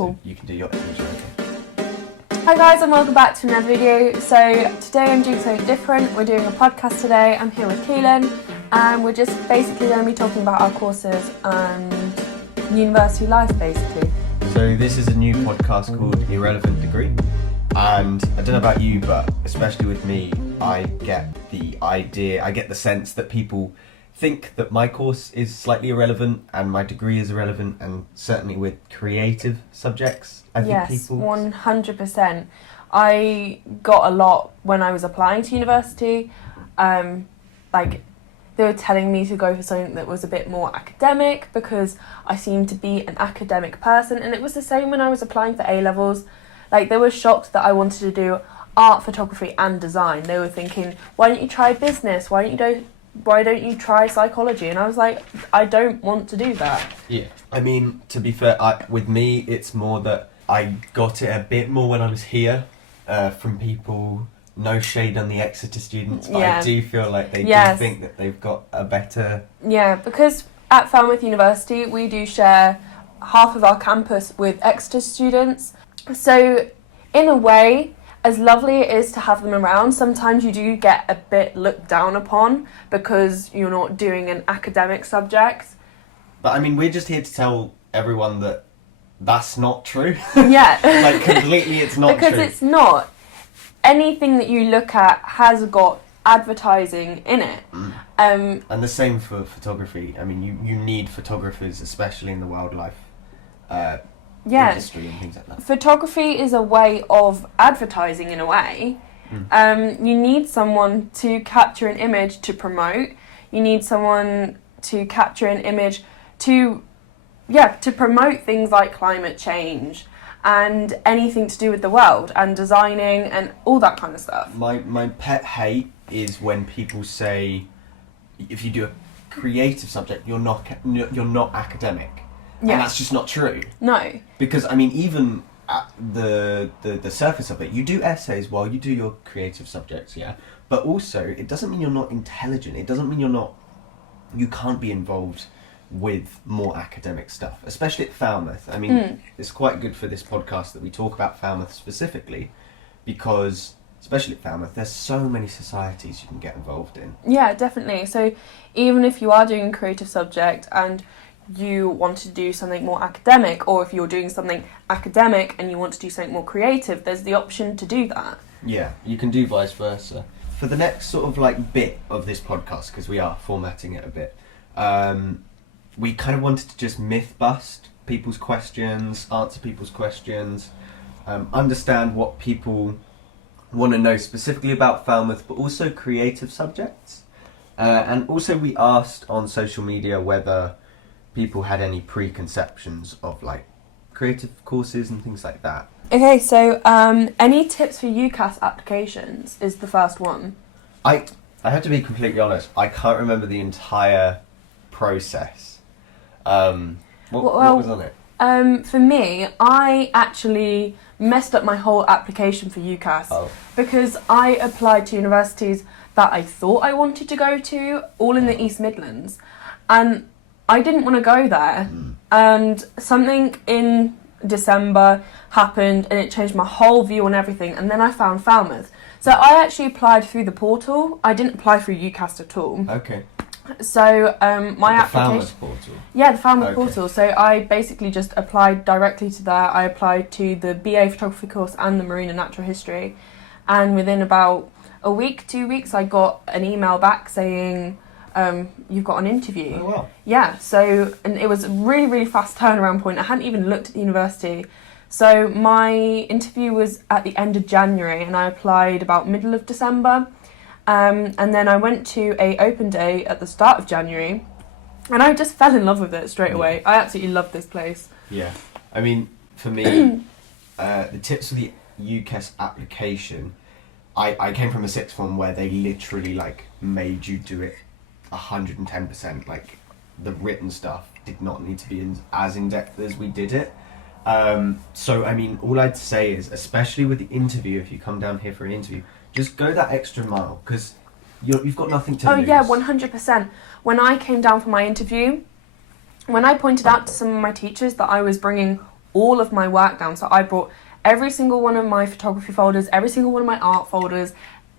Cool. So you can do your intro. Hi guys, and welcome back to another video. So today I'm doing something different. We're doing a podcast today. I'm here with Keilan, and we're just basically going to be talking about our courses and university life, basically. So this is a new podcast called Irrelevant Degree, and I don't know about you, but especially with me, I get the sense that people think that my course is slightly irrelevant and my degree is irrelevant, and certainly with creative subjects, I think people... 100%. I got a lot when I was applying to university, like they were telling me to go for something that was a bit more academic because I seemed to be an academic person, and it was the same when I was applying for A-levels. Like, they were shocked that I wanted to do art, photography and design. They were thinking, why don't you try business? Why don't you try psychology? And I was like, I don't want to do that. Yeah. I mean, to be fair, with me, it's more that I got it a bit more when I was here from people. No shade on the Exeter students, but I do feel like they do think that they've got a better... Yeah, because at Falmouth University, we do share half of our campus with Exeter students. So, in a way, as lovely it is to have them around, sometimes you do get a bit looked down upon because you're not doing an academic subject. But I mean, we're just here to tell everyone that that's not true. Yeah. Like, completely it's not because true. Because it's not. Anything that you look at has got advertising in it. And the same for photography. I mean, you need photographers, especially in the wildlife industry and things like that. Photography is a way of advertising in a way. You need someone to capture an image to promote. You need someone to capture an image to promote things like climate change and anything to do with the world and designing and all that kind of stuff. My pet hate is when people say, if you do a creative subject, you're not academic. Yeah. And that's just not true. No. Because, I mean, even at the surface of it, you do essays while you do your creative subjects, yeah? But also, it doesn't mean you're not intelligent. It doesn't mean you can't be involved with more academic stuff, especially at Falmouth. I mean, it's quite good for this podcast that we talk about Falmouth specifically, because, especially at Falmouth, there's so many societies you can get involved in. Yeah, definitely. So, even if you are doing a creative subject and you want to do something more academic, or if you're doing something academic and you want to do something more creative, there's the option to do that. Yeah, you can do vice versa. For the next sort of like bit of this podcast, because we are formatting it a bit, we kind of wanted to just myth bust people's questions, answer people's questions, understand what people want to know specifically about Falmouth, but also creative subjects. And also we asked on social media whether people had any preconceptions of like creative courses and things like that. Okay, so any tips for UCAS applications is the first one. I have to be completely honest, I can't remember the entire process. What was on it? For me, I actually messed up my whole application for UCAS because I applied to universities that I thought I wanted to go to, all in the East Midlands, and I didn't want to go there, and something in December happened and it changed my whole view on everything, and then I found Falmouth. So I actually applied through the portal. I didn't apply through UCAS at all. Okay. So my application... Falmouth portal? Yeah, the Falmouth portal. So I basically just applied directly to that. I applied to the BA photography course and the marine and natural history, and within about a week, 2 weeks, I got an email back saying... you've got an interview. Oh, wow. Yeah, so, and it was a really, really fast turnaround point. I hadn't even looked at the university. So my interview was at the end of January, and I applied about middle of December. And then I went to a open day at the start of January, and I just fell in love with it straight away. I absolutely loved this place. Yeah. I mean, for me, the tips for the UCAS application, I came from a sixth form where they literally, like, made you do it 110%. Like, the written stuff did not need to be as in-depth as we did it. So, I mean, all I'd say is, especially with the interview, if you come down here for an interview, just go that extra mile, because you've got nothing to lose. Oh yeah, 100%. When I came down for my interview, when I pointed out to some of my teachers that I was bringing all of my work down. So I brought every single one of my photography folders, every single one of my art folders,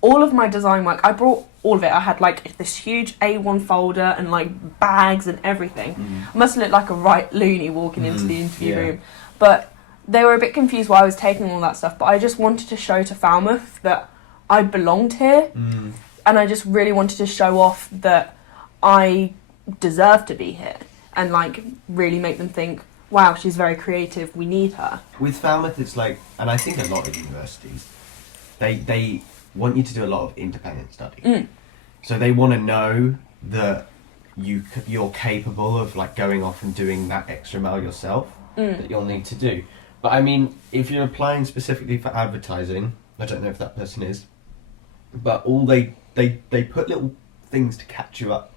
all of my design work. I brought all of it. I had like this huge A1 folder and like bags and everything. I must have looked like a right loony walking into the interview room. But they were a bit confused why I was taking all that stuff. But I just wanted to show to Falmouth that I belonged here. And I just really wanted to show off that I deserve to be here. And like really make them think, wow, she's very creative, we need her. With Falmouth, it's like, and I think a lot of universities, they want you to do a lot of independent study. So they want to know that you're capable of like going off and doing that extra mile yourself that you'll need to do. But I mean, if you're applying specifically for advertising, I don't know if that person is, but all they put little things to catch you up.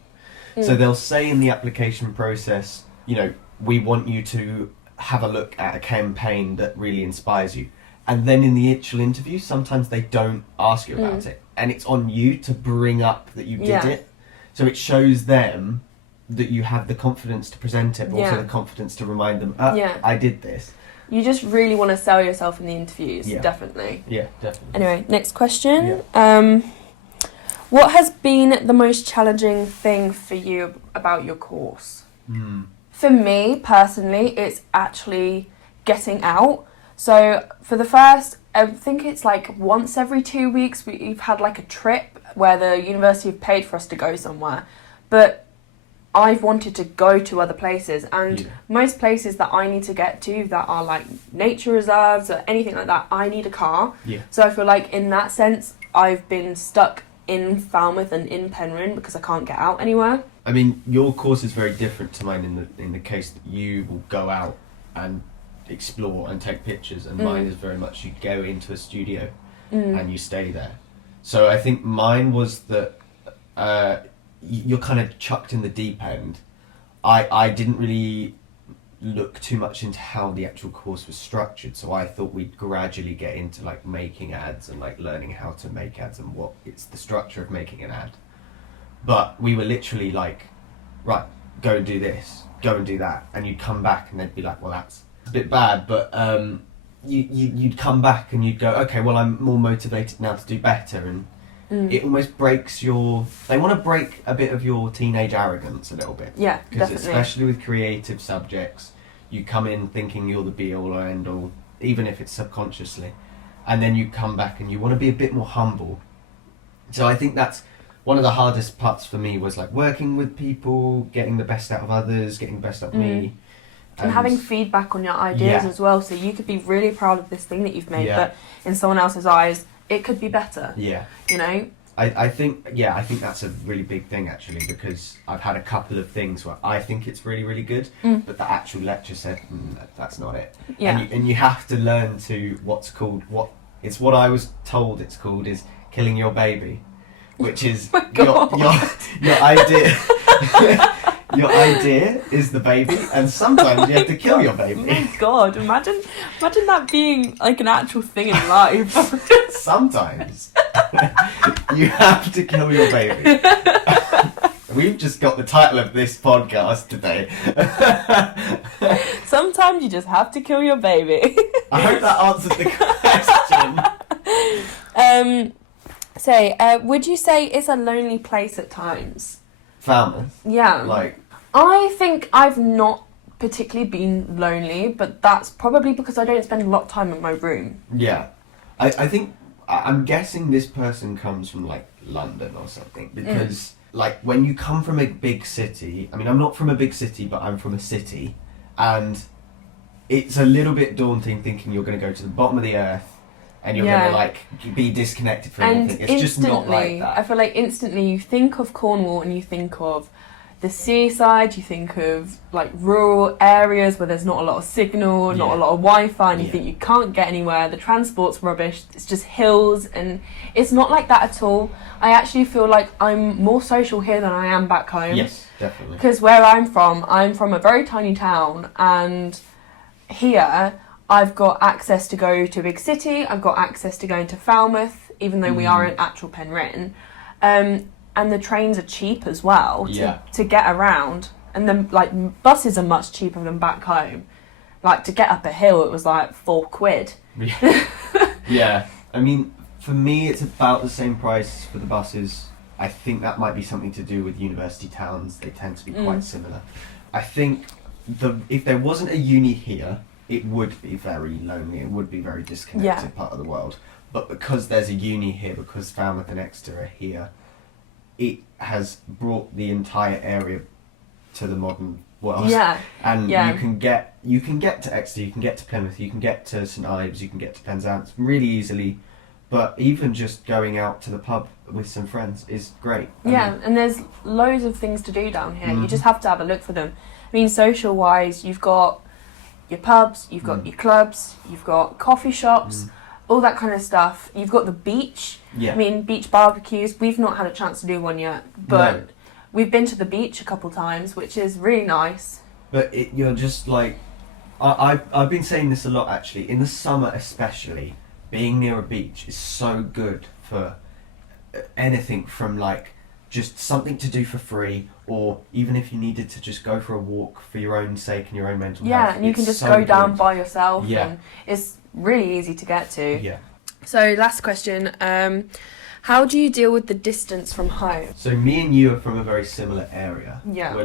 So they'll say in the application process, you know, we want you to have a look at a campaign that really inspires you. And then in the actual interview, sometimes they don't ask you about it. And it's on you to bring up that you did it. So it shows them that you have the confidence to present it, but also the confidence to remind them, I did this. You just really want to sell yourself in the interviews, definitely. Yeah, definitely. Anyway, next question. Yeah. What has been the most challenging thing for you about your course? For me, personally, it's actually getting out. So for the first, I think it's like once every 2 weeks, we've had like a trip where the university have paid for us to go somewhere. But I've wanted to go to other places, and most places that I need to get to that are like nature reserves or anything like that, I need a car. So I feel like in that sense, I've been stuck in Falmouth and in Penryn because I can't get out anywhere. I mean, your course is very different to mine in the case that you will go out and explore and take pictures, and mine is very much you go into a studio and you stay there. So I think mine was that you're kind of chucked in the deep end. I didn't really look too much into how the actual course was structured, so I thought we'd gradually get into like making ads and like learning how to make ads and what it's the structure of making an ad. But we were literally like, right, go and do this, go and do that, and you'd come back and they'd be like, well, that's a bit bad, but you'd come back and you'd go, okay, well, I'm more motivated now to do better, and it almost breaks they want to break a bit of your teenage arrogance a little bit. Yeah, because definitely. especially with creative subjects, you come in thinking you're the be-all or end-all, even if it's subconsciously, and then you come back and you want to be a bit more humble. So I think that's one of the hardest parts for me, was like working with people, getting the best out of others, getting the best out of me. And having feedback on your ideas as well, so you could be really proud of this thing that you've made, but in someone else's eyes, it could be better. Yeah. You know? I think that's a really big thing, actually, because I've had a couple of things where I think it's really, really good, but the actual lecturer said, that's not it. Yeah. And you have to learn to what I was told it's called is killing your baby, which is your idea. Your idea is the baby, and sometimes you have to kill your baby. Oh my god, imagine that being like an actual thing in life. Sometimes you have to kill your baby. We've just got the title of this podcast today. Sometimes you just have to kill your baby. I hope that answered the question. Would you say it's a lonely place at times? Falmouth? Yeah. I think I've not particularly been lonely, but that's probably because I don't spend a lot of time in my room. Yeah. I think, I'm guessing this person comes from like London or something, because like when you come from a big city, I mean, I'm not from a big city, but I'm from a city, and it's a little bit daunting thinking you're going to go to the bottom of the earth and you're going to like be disconnected from everything. It's just not like that. I feel like instantly you think of Cornwall and you think of the seaside, you think of like rural areas where there's not a lot of signal, not a lot of Wi-Fi, and you think you can't get anywhere, the transport's rubbish, it's just hills, and it's not like that at all. I actually feel like I'm more social here than I am back home. Yes, definitely. Because where I'm from a very tiny town, and here I've got access to go to a big city, I've got access to going to Falmouth, even though we are in actual Penryn. And the trains are cheap as well to get around. And then, like, buses are much cheaper than back home. like to get up a hill, it was like £4. Yeah, I mean, for me, it's about the same price for the buses. I think that might be something to do with university towns. They tend to be quite similar. I think if there wasn't a uni here, it would be very lonely. It would be very disconnected part of the world. But because there's a uni here, because Falmouth and Exeter are here, it has brought the entire area to the modern world. Yeah. And you can get to Exeter, you can get to Plymouth, you can get to St Ives, you can get to Penzance really easily. But even just going out to the pub with some friends is great. And there's loads of things to do down here. You just have to have a look for them. I mean, social-wise, you've got your pubs, you've got your clubs, you've got coffee shops, all that kind of stuff. You've got the beach. Yeah. I mean, beach barbecues. We've not had a chance to do one yet, but we've been to the beach a couple times, which is really nice. But you're just like... I've been saying this a lot, actually. In the summer especially, being near a beach is so good for anything from like just something to do for free, or even if you needed to just go for a walk for your own sake and your own mental health. Yeah, and you can just go down by yourself, and it's really easy to get to. Yeah. So last question, how do you deal with the distance from home? So me and you are from a very similar area. Yeah.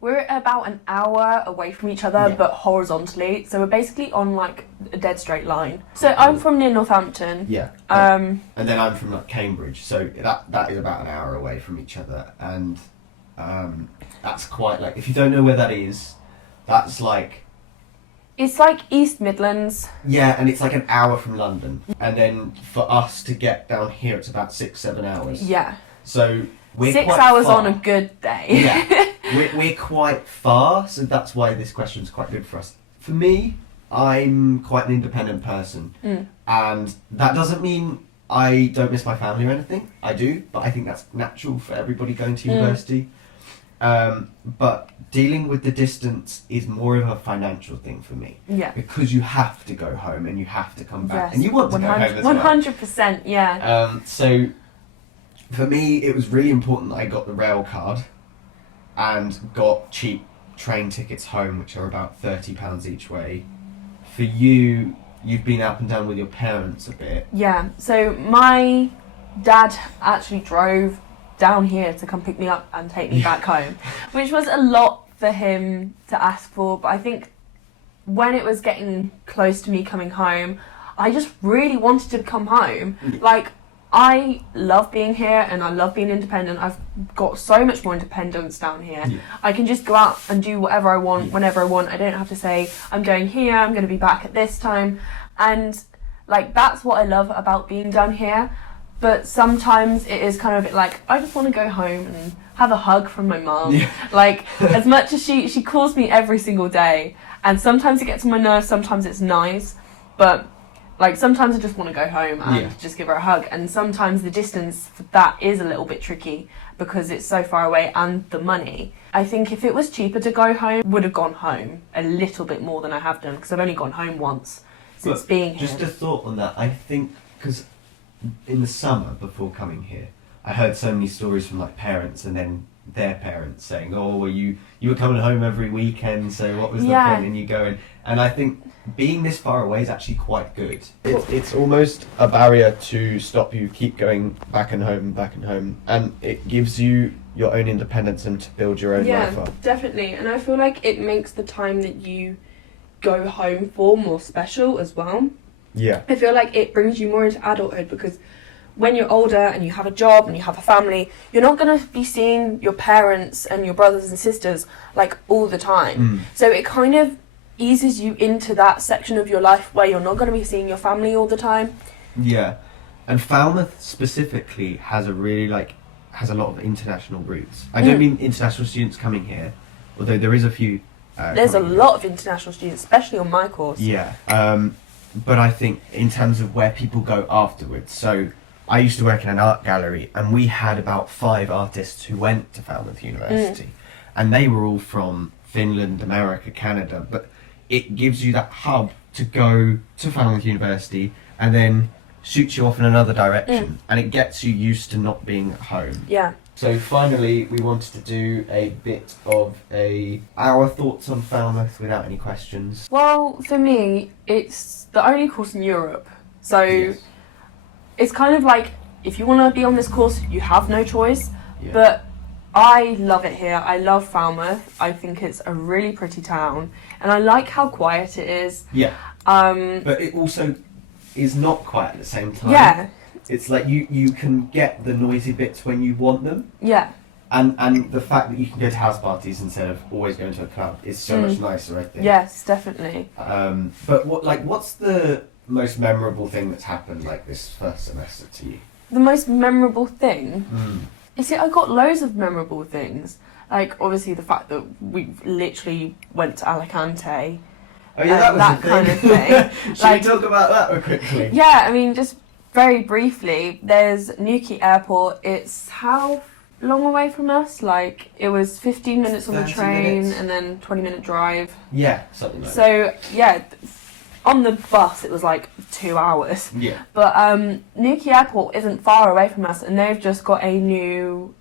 We're about an hour away from each other, but horizontally. So we're basically on like a dead straight line. So I'm from near Northampton. Yeah. And then I'm from like Cambridge. So that is about an hour away from each other. And that's quite like, if you don't know where that is, that's like... It's like East Midlands. Yeah, and it's like an hour from London. And then for us to get down here, it's about 6-7 hours. Yeah. So we're 6 quite hours far. on a good day. Yeah. We're quite far, so that's why this question's quite good for us. For me, I'm quite an independent person, and that doesn't mean I don't miss my family or anything. I do, but I think that's natural for everybody going to university. But dealing with the distance is more of a financial thing for me. Yeah. Because you have to go home and you have to come back, Yes, and you want to go home as well. 100%, yeah. So for me, it was really important that I got the rail card and got cheap train tickets home, which are about £30 each way. For you, you've been up and down with your parents a bit. Yeah, so my dad actually drove down here to come pick me up and take me back home, which was a lot for him to ask for, but I think when it was getting close to me coming home, I just really wanted to come home. Like, I love being here and I love being independent. I've got so much more independence down here. Yeah. I can just go out and do whatever I want, whenever I want. I don't have to say, I'm going here, I'm going to be back at this time. And like, that's what I love about being down here. But sometimes it is kind of a bit like, I just want to go home and have a hug from my mum. Yeah. Like, as much as she calls me every single day, and sometimes it gets on my nerves, sometimes it's nice, but like, sometimes I just want to go home and just give her a hug. And sometimes the distance for that is a little bit tricky because it's so far away, and the money. I think if it was cheaper to go home, would have gone home a little bit more than I have done, because I've only gone home once since being here. Just a thought on that. I think, because in the summer before coming here, I heard so many stories from like parents and then their parents saying, oh, well, you were coming home every weekend, so what was the point in you going? And I think being this far away is actually quite good. It's almost a barrier to stop you keep going back and home, and it gives you your own independence and to build your own life up. Yeah, definitely. And I feel like it makes the time that you go home for more special as well. Yeah. I feel like it brings you more into adulthood, because when you're older and you have a job and you have a family, you're not going to be seeing your parents and your brothers and sisters like all the time. So it kind of eases you into that section of your life where you're not going to be seeing your family all the time. Yeah. And Falmouth specifically has a lot of international routes. I don't mean international students coming here, although there is a few. There's a lot of international students, especially on my course. Yeah. But I think in terms of where people go afterwards, so I used to work in an art gallery, and we had about 5 artists who went to Falmouth University, and they were all from Finland, America, Canada, but it gives you that hub to go to Falmouth University and then shoots you off in another direction, and it gets you used to not being at home. Yeah. So finally, we wanted to do a bit of our thoughts on Falmouth without any questions. Well, for me, it's the only course in Europe. So Yes. it's kind of like, if you want to be on this course, you have no choice. Yeah. But I love it here. I love Falmouth. I think it's a really pretty town. And I like how quiet it is. Yeah. But it also is not quiet at the same time. Yeah. It's like you can get the noisy bits when you want them. Yeah. And the fact that you can go to house parties instead of always going to a club is so much nicer, I think. Yes, definitely. But what's the most memorable thing that's happened like this first semester to you? The most memorable thing? You see, I got loads of memorable things. Like, obviously, the fact that we literally went to Alicante. Oh yeah, that was kind of thing. Should we talk about that quickly? Yeah, I mean, just very briefly, there's Newquay Airport. It's how long away from us? Like, it was 15 minutes on the 30 train minutes. and then 20-minute drive. Yeah, something like that. So, yeah, on the bus it was like 2 hours. Yeah. But Newquay Airport isn't far away from us, and they've just got a new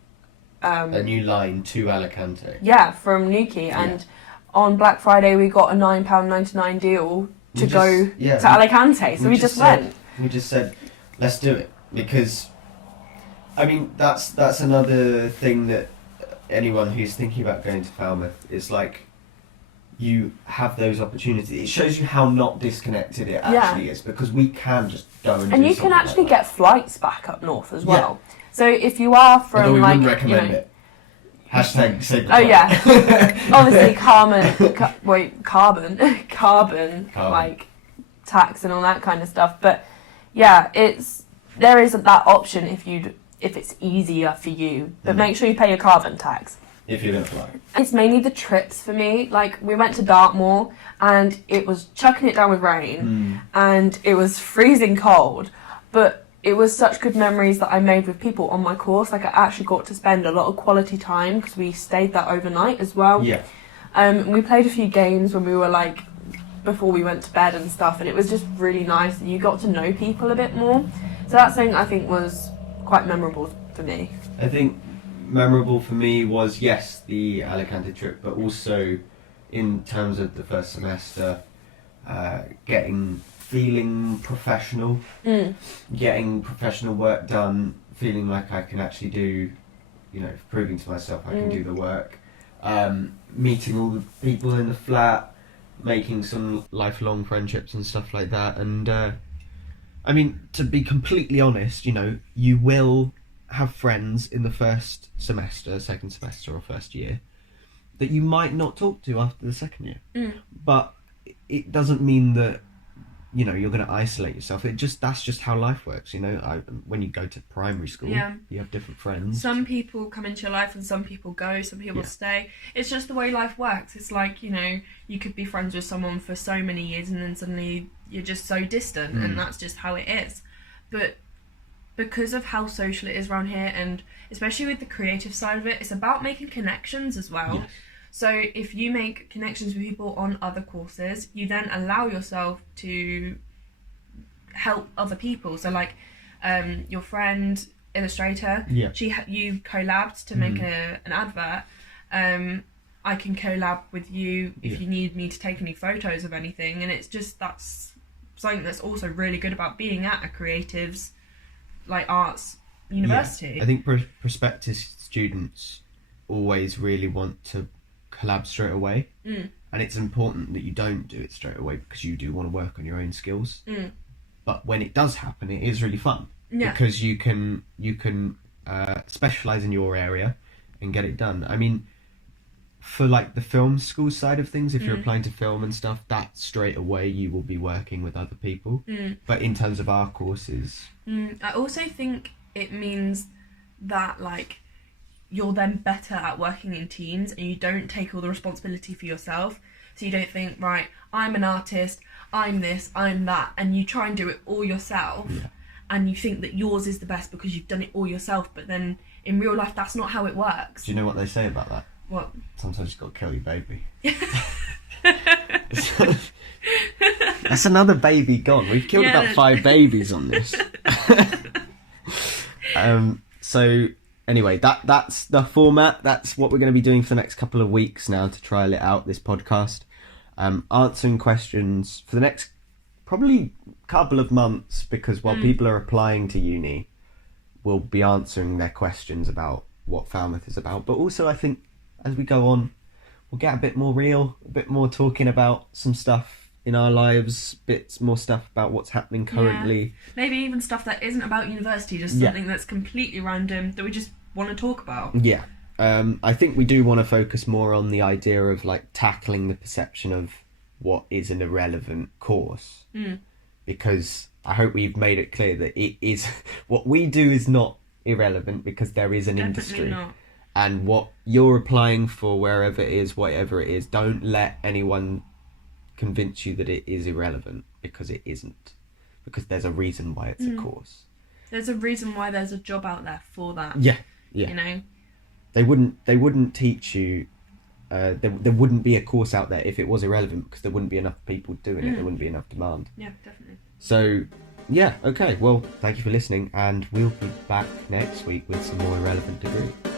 line to Alicante. Yeah, from Newquay, and on Black Friday we got a £9.99 deal to go to Alicante, so we just went. We just said, let's do it, because I mean that's another thing that anyone who's thinking about going to Falmouth is like, you have those opportunities. It shows you how not disconnected it actually is, because we can just go and you do can actually like get flights back up north as well. So if you are from although we like, wouldn't recommend it. Hashtag save the oh yeah, obviously carbon, like tax and all that kind of stuff. But yeah, there is that option if it's easier for you. But make sure you pay your carbon tax. If you're going to fly. It's mainly the trips for me. Like, we went to Dartmoor and it was chucking it down with rain and it was freezing cold, but it was such good memories that I made with people on my course. Like, I actually got to spend a lot of quality time because we stayed there overnight as well. Yeah. We played a few games when we were like, before we went to bed and stuff, and it was just really nice. You got to know people a bit more. So that's something I think was quite memorable for me. I think memorable for me was, yes, the Alicante trip, but also in terms of the first semester, feeling professional, getting professional work done, feeling like I can actually do, proving to myself I can do the work, meeting all the people in the flat, making some lifelong friendships and stuff like that. And I mean, to be completely honest, you will have friends in the first semester, second semester or first year that you might not talk to after the second year. But it doesn't mean that you're going to isolate yourself. That's just how life works. When you go to primary school, you have different friends. Some people come into your life and some people go, some people stay. It's just the way life works. It's like, you could be friends with someone for so many years and then suddenly you're just so distant, and that's just how it is. But because of how social it is around here, and especially with the creative side of it, it's about making connections as well. Yes. So if you make connections with people on other courses, you then allow yourself to help other people. So like your friend illustrator, you collabed to make an advert. I can collab with you if you need me to take any photos of anything, and that's something that's also really good about being at a creatives like arts university. I think prospective students always really want to collab straight away, and it's important that you don't do it straight away because you do want to work on your own skills. But when it does happen, it is really fun because you can specialize in your area and get it done. I mean, for like the film school side of things, if you're applying to film and stuff, that straight away you will be working with other people. But in terms of our courses, I also think it means that like you're then better at working in teams and you don't take all the responsibility for yourself. So you don't think, right, I'm an artist, I'm this, I'm that, and you try and do it all yourself, and you think that yours is the best because you've done it all yourself, but then in real life that's not how it works. Do you know what they say about that? What? Sometimes you've got to kill your baby. That's another baby gone. We've killed about 5 babies on this. So anyway, that's the format. That's what we're going to be doing for the next couple of weeks now to trial it out, this podcast. Answering questions for the next probably couple of months, because while people are applying to uni, we'll be answering their questions about what Falmouth is about. But also, I think as we go on, we'll get a bit more real, a bit more talking about some stuff in our lives, bits more stuff about what's happening currently. Yeah. Maybe even stuff that isn't about university, just something that's completely random that we just want to talk about. Yeah. I think we do want to focus more on the idea of like tackling the perception of what is an irrelevant course. Because I hope we've made it clear that it is what we do is not irrelevant, because there is an industry. Not. And what you're applying for, wherever it is, whatever it is, don't let anyone convince you that it is irrelevant, because it isn't. Because there's a reason why it's a course. There's a reason why there's a job out there for that. Yeah. You know? They wouldn't teach you. There wouldn't be a course out there if it was irrelevant, because there wouldn't be enough people doing it. There wouldn't be enough demand. Yeah, definitely. So, yeah, okay. Well, thank you for listening, and we'll be back next week with some more irrelevant degree.